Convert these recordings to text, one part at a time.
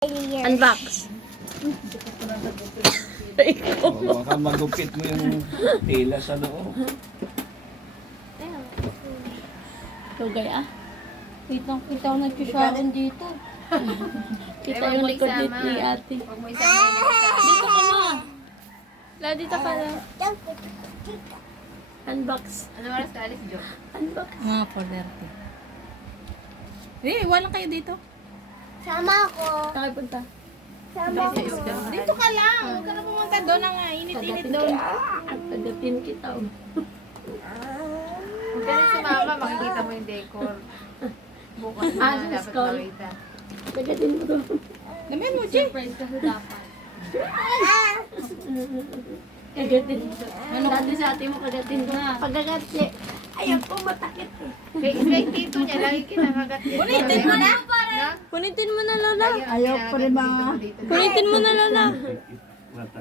Unbox. Baka magupit mo yung tela sa loob. Ito gaya. Kita ko nag-shopping dito. Kita yung likod dito ni ate. Huwag mo isama yung isa. Dito ka ma. La, dito ka na. Unbox. Ano oras ka alis, Jo? Unbox. Mga 4:30. Wala kayo dito. Sama ako. Saan kayo punta? Sama ako. Dito ka lang. Huwag ka na pumunta doon na nga. Init-init doon. Tagatin kita. Huwag ka rin sumama, makikita mo yung decor. Bukas na Ah, dapat skull. makita. Tagatin mo doon. Namin mo, Jay. Surprise kasi dapat. Kagatin mo. Dati sa ate mo kagatin mo. Pagagat niya. Ayaw po matakit eh. Kay tito niya, lagi kinakagat niya. Punitin mo na. Punitin mo na lola. Ayaw pa rin mga... Punitin mo na lola.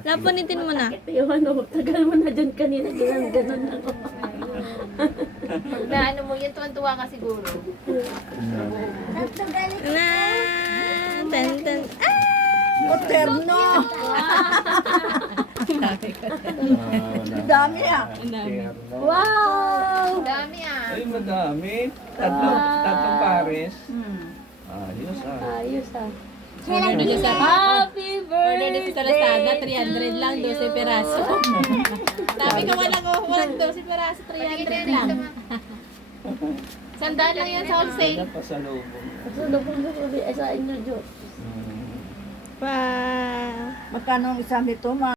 La, punitin mo na. Yung ano, tagal mo na dyan kanina. Ganon ako. Pag na ano mo, yun tuwan-tuwa ka siguro. Na, tan tan. Oterno. Dami ah. Wow! Dami ah. Ay, madami. Tatlong pares. Ayos ah. Ayos ah. Order na siya sa Happy Order na siya sa Lazada. birthday! 300 lang, 12 peraso. Sabi ko wala ko, 12 peraso, 300 lang. Sandaan lang yan sa wholesale. Pasalubong. Pasulubong mo sa inyo, Jo. Mm. Wow! Magkano ang isang nito, ma?